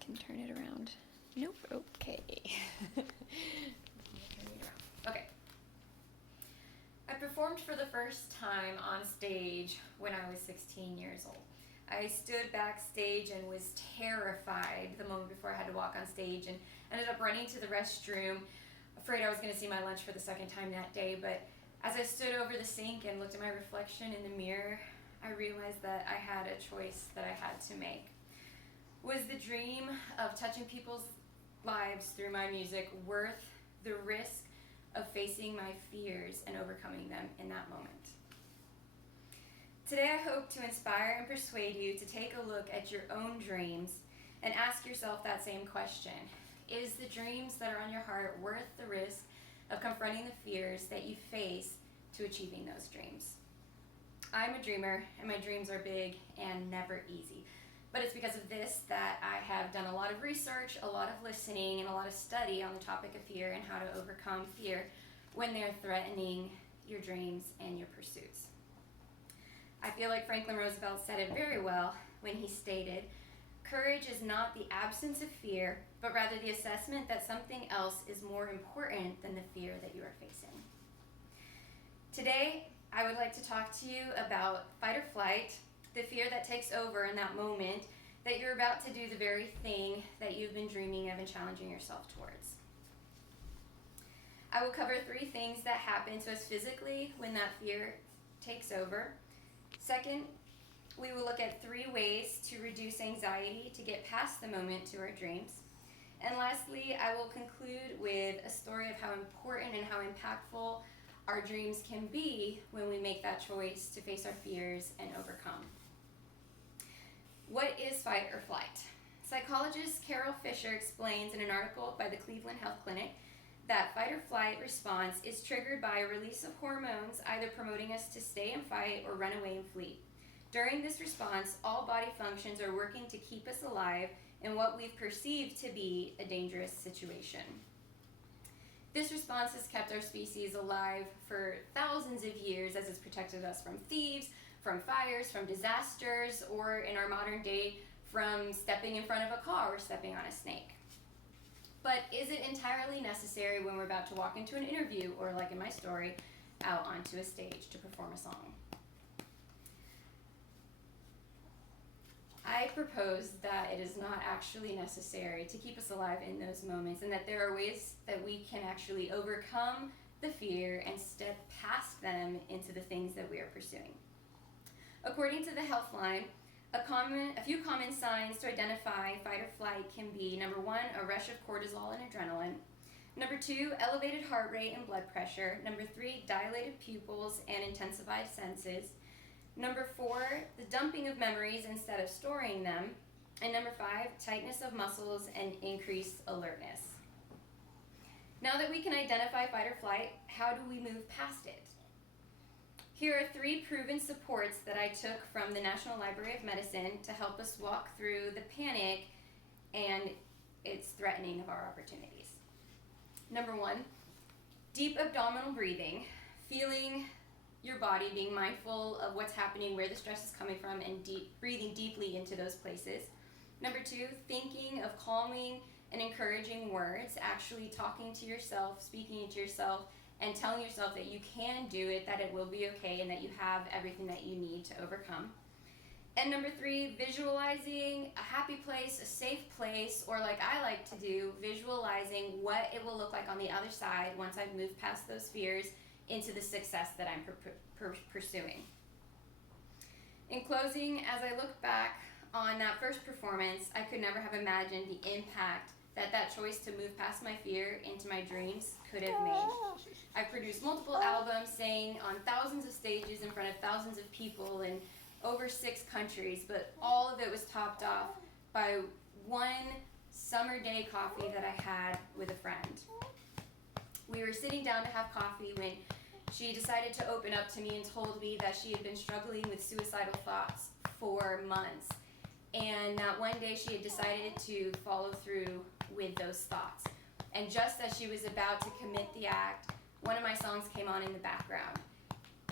can turn it around. Nope. Okay. Okay. I performed for the first time on stage when I was 16 years old. I stood backstage and was terrified the moment before I had to walk on stage, and ended up running to the restroom, afraid I was going to see my lunch for the second time that day. But as I stood over the sink and looked at my reflection in the mirror, I realized that I had a choice that I had to make. Was the dream of touching people's lives through my music worth the risk of facing my fears and overcoming them in that moment? Today I hope to inspire and persuade you to take a look at your own dreams and ask yourself that same question. Is the dreams that are on your heart worth the risk of confronting the fears that you face to achieving those dreams? I'm a dreamer, and my dreams are big and never easy. But it's because of this that I have done a lot of research, a lot of listening, and a lot of study on the topic of fear and how to overcome fear when they're threatening your dreams and your pursuits. I feel like Franklin Roosevelt said it very well when he stated, "Courage is not the absence of fear, but rather the assessment that something else is more important than the fear that you are facing." Today, I would like to talk to you about fight or flight, the fear that takes over in that moment that you're about to do the very thing that you've been dreaming of and challenging yourself towards. I will cover 3 things that happen to us physically when that fear takes over. Second, we will look at 3 ways to reduce anxiety to get past the moment to our dreams. And lastly, I will conclude with a story of how important and how impactful our dreams can be when we make that choice to face our fears and overcome. What is fight or flight? Psychologist Carol Fisher explains in an article by the Cleveland Health Clinic that fight or flight response is triggered by a release of hormones either promoting us to stay and fight or run away and flee. During this response, all body functions are working to keep us alive in what we've perceived to be a dangerous situation. This response has kept our species alive for thousands of years, as it's protected us from thieves, from fires, from disasters, or in our modern day, from stepping in front of a car or stepping on a snake. But is it entirely necessary when we're about to walk into an interview, or like in my story, out onto a stage to perform a song? I propose that it is not actually necessary to keep us alive in those moments, and that there are ways that we can actually overcome the fear and step past them into the things that we are pursuing. According to the Healthline, a few common signs to identify fight or flight can be, number 1, a rush of cortisol and adrenaline. Number 2, elevated heart rate and blood pressure. Number 3, dilated pupils and intensified senses. Number 4, the dumping of memories instead of storing them. And number 5, tightness of muscles and increased alertness. Now that we can identify fight or flight, how do we move past it? Here are 3 proven supports that I took from the National Library of Medicine to help us walk through the panic and its threatening of our opportunities. Number 1, deep abdominal breathing, feeling your body, being mindful of what's happening, where the stress is coming from, and breathing deeply into those places. Number 2, thinking of calming and encouraging words, actually talking to yourself, speaking to yourself, and telling yourself that you can do it, that it will be okay, and that you have everything that you need to overcome. And number 3, visualizing a happy place, a safe place, or like I like to do, visualizing what it will look like on the other side once I've moved past those fears into the success that I'm pursuing. In closing, as I look back on that first performance, I could never have imagined the impact that choice to move past my fear into my dreams could have made. I've produced multiple albums, sang on thousands of stages in front of thousands of people in over 6 countries, but all of it was topped off by one summer day coffee that I had with a friend. We were sitting down to have coffee when she decided to open up to me and told me that she had been struggling with suicidal thoughts for months, and that one day she had decided to follow through with those thoughts. And just as she was about to commit the act, one of my songs came on in the background.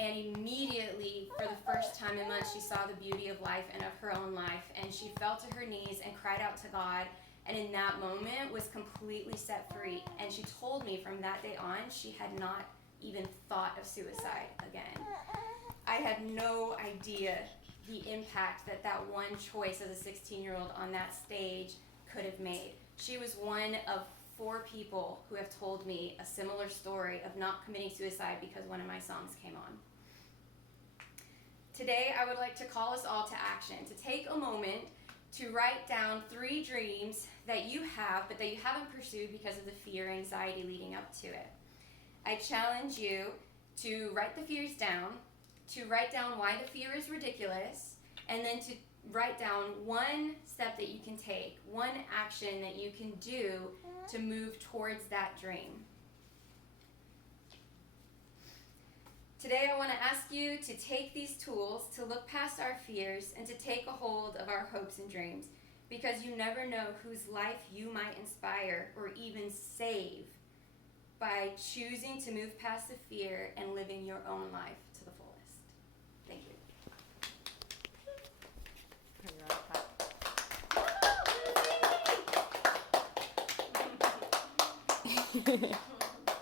And immediately, for the first time in months, she saw the beauty of life and of her own life. And she fell to her knees and cried out to God and in that moment was completely set free. And she told me from that day on, she had not even thought of suicide again. I had no idea the impact that that one choice as a 16-year-old on that stage could have made. She was one of 4 people who have told me a similar story of not committing suicide because one of my songs came on. Today, I would like to call us all to action, to take a moment to write down 3 dreams that you have, but that you haven't pursued because of the fear and anxiety leading up to it. I challenge you to write the fears down, to write down why the fear is ridiculous, and then to write down one step that you can take, one action that you can do to move towards that dream. Today I want to ask you to take these tools to look past our fears and to take a hold of our hopes and dreams, because you never know whose life you might inspire or even save by choosing to move past the fear and living your own life to the fullest. Thank you. Turn your iPad.